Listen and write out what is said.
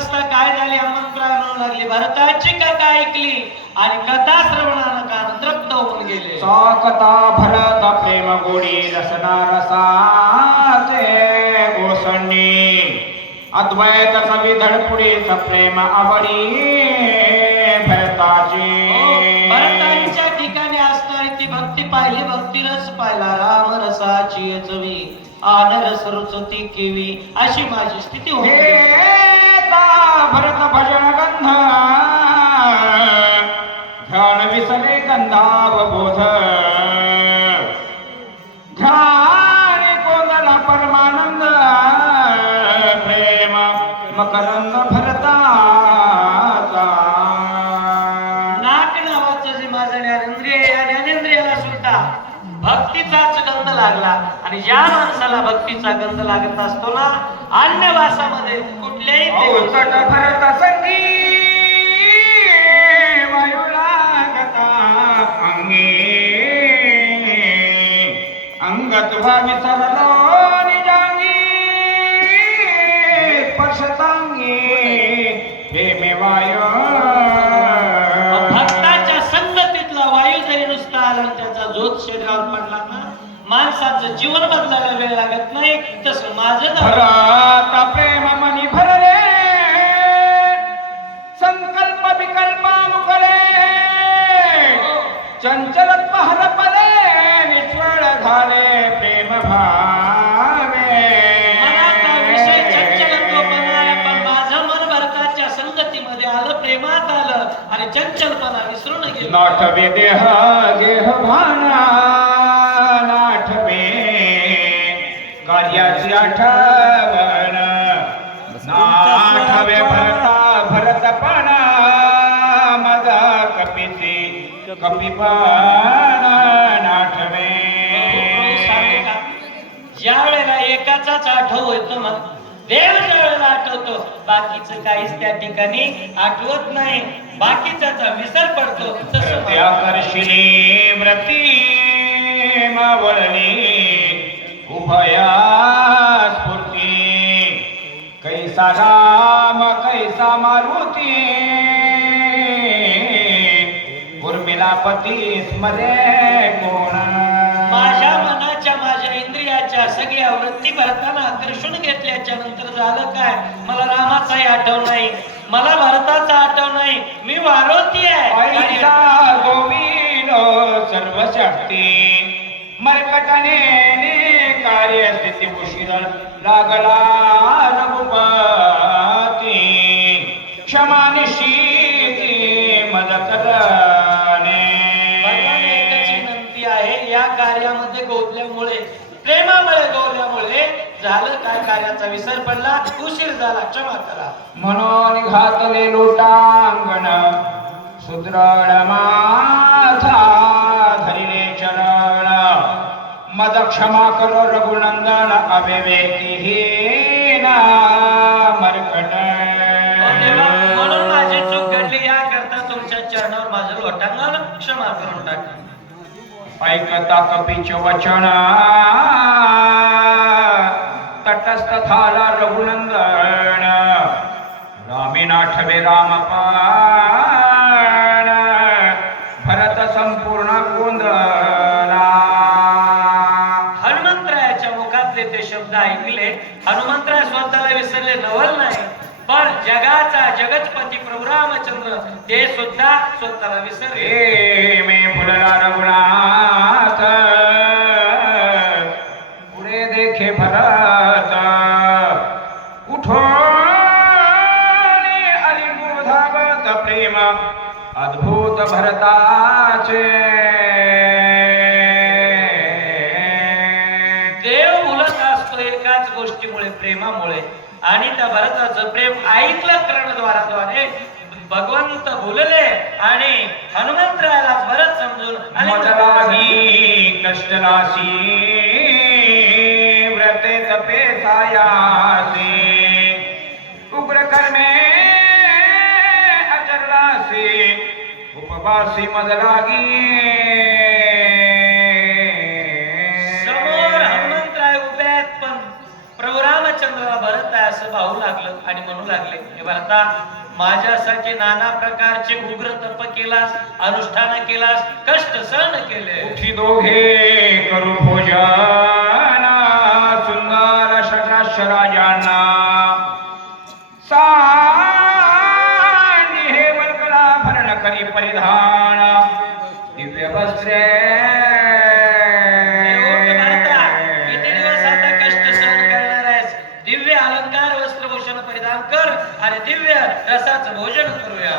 अवस्था काय झाली? हनुमंतराय म्हणू लागली. भरताची कथा ऐकली आणि कथा श्रवणानं कान तृप्त होऊन गेले. साकता भरत प्रेम गोडी रसना रसाचे गोसंडी. अद्वैत सवी धडपुडीच प्रेम आवडी भरताची. भरतांच्या ठिकाणी असणारी ती भक्ती पाहिली. भक्ती रस पाहिला. राम रसाची चवी आनरस रुचती केवी. अशी माझी स्थिती हेता. भरत भजन गंध ध्यान विसले गंधावबोध ध्यान कोंदला परमानंद। प्रेम मकरंद भरता भक्तीचाच गंध लागला. आणि ज्या माणसाला भक्तीचा गंध लागत असतो ना अन्य वासामध्ये कुठल्याही औतट देवाचं- भरत संगी वायू लागता अंगी. अंगत भावी सरलो निजांगी स्पर्शतांगी प्रेमे वायू. भक्ताच्या संगतीतला वायू जरी नुसता आला त्याचा शरीरावर पडला ना माणसाचं जीवन बदलायला वेळ लागत नाही. तसं माझं प्रेम मनी चंचल पहर पले निश्वळ झाले प्रेम भावे. मनाचा विषय चंचलत्वपणा आहे पण माझं मन भरताच्या संगतीमध्ये आलं प्रेमात आलं आणि चंचलपणा विसरून गेलो. नाठवे देह देह भाना नाठवे कार्याची आठवण नाठवे भरता भरतपणा मजा कपिची ज्या वेळेला एकाचाच आठव येतो मग देव ज्या वेळेला आठवतो. बाकीचं काहीच त्या ठिकाणी आठवत नाही. बाकीचा विसर पडतो. तसं करशिली व्रती उभया स्फूर्ती. कैसा राम कैसा मारुती उर्मिलापती स्मरे कोण? माझ्या मनाच्या माझ्या इंद्रियाच्या सगळ्या वृत्ती भरताना आकर्षून घेतल्याच्या नंतर झालं काय? मला रामाचाही आठव नाही. मला भरताचा आठव नाही. मी वारोती आहे. गोविंद सर्व शक्ती मरकटने कार्य स्थिती उशीर लागला कार्यामध्ये गोवल्यामुळे प्रेमामुळे गोवल्यामुळे झालं काय कार्याचा विसर पडला उशीर झाला क्षमा करा. म्हणून घातले लोटांगण सुदृढ माथा धरिले चरण. मद क्षमा करो रघुनंदन अविवेकीहीन ना ऐकता कपीच वचन. तटस्थ झाला रघुनंदन. रामी नाठवे रामपाण. भरत संपूर्ण गोंधळा. हनुमंतरायाच्या मुखातले ते शब्द ऐकले हनुमंतराय स्वतःला विसरले नवल नाही. पण जगाचा जगतपती प्रभू रामचंद्र ते सुद्धा स्वतःला विसरले. मे फुलला रघुनाथ. प्रेम अद्भुत भरताचे। देव बोलत असतो एकाच गोष्टीमुळे प्रेमामुळे. आणि त्या भरताचं प्रेम ऐकलं कर्णद्वाराद्वारे भगवंत बोलले आणि हनुमंतरायाला भरत समजून आणि मदलाही तपे सायासी उग्र कर्मे अचरलासी उपवासी भरत आहे असं भाऊ लागलं आणि म्हणू लागले हे भरता माझ्यासाठी नाना प्रकारचे उग्र तप केलास अनुष्ठान केलास कष्ट सहन केले. उठी दोघे करू भोजन शशाश राजांना. सांडी हे वल्कला भरण करी परिधान. दिव्य वस्त्रे. दिव्य अलंकार वस्त्रभूषण परिधान कर आणि दिव्य रसाचं भोजन करूया.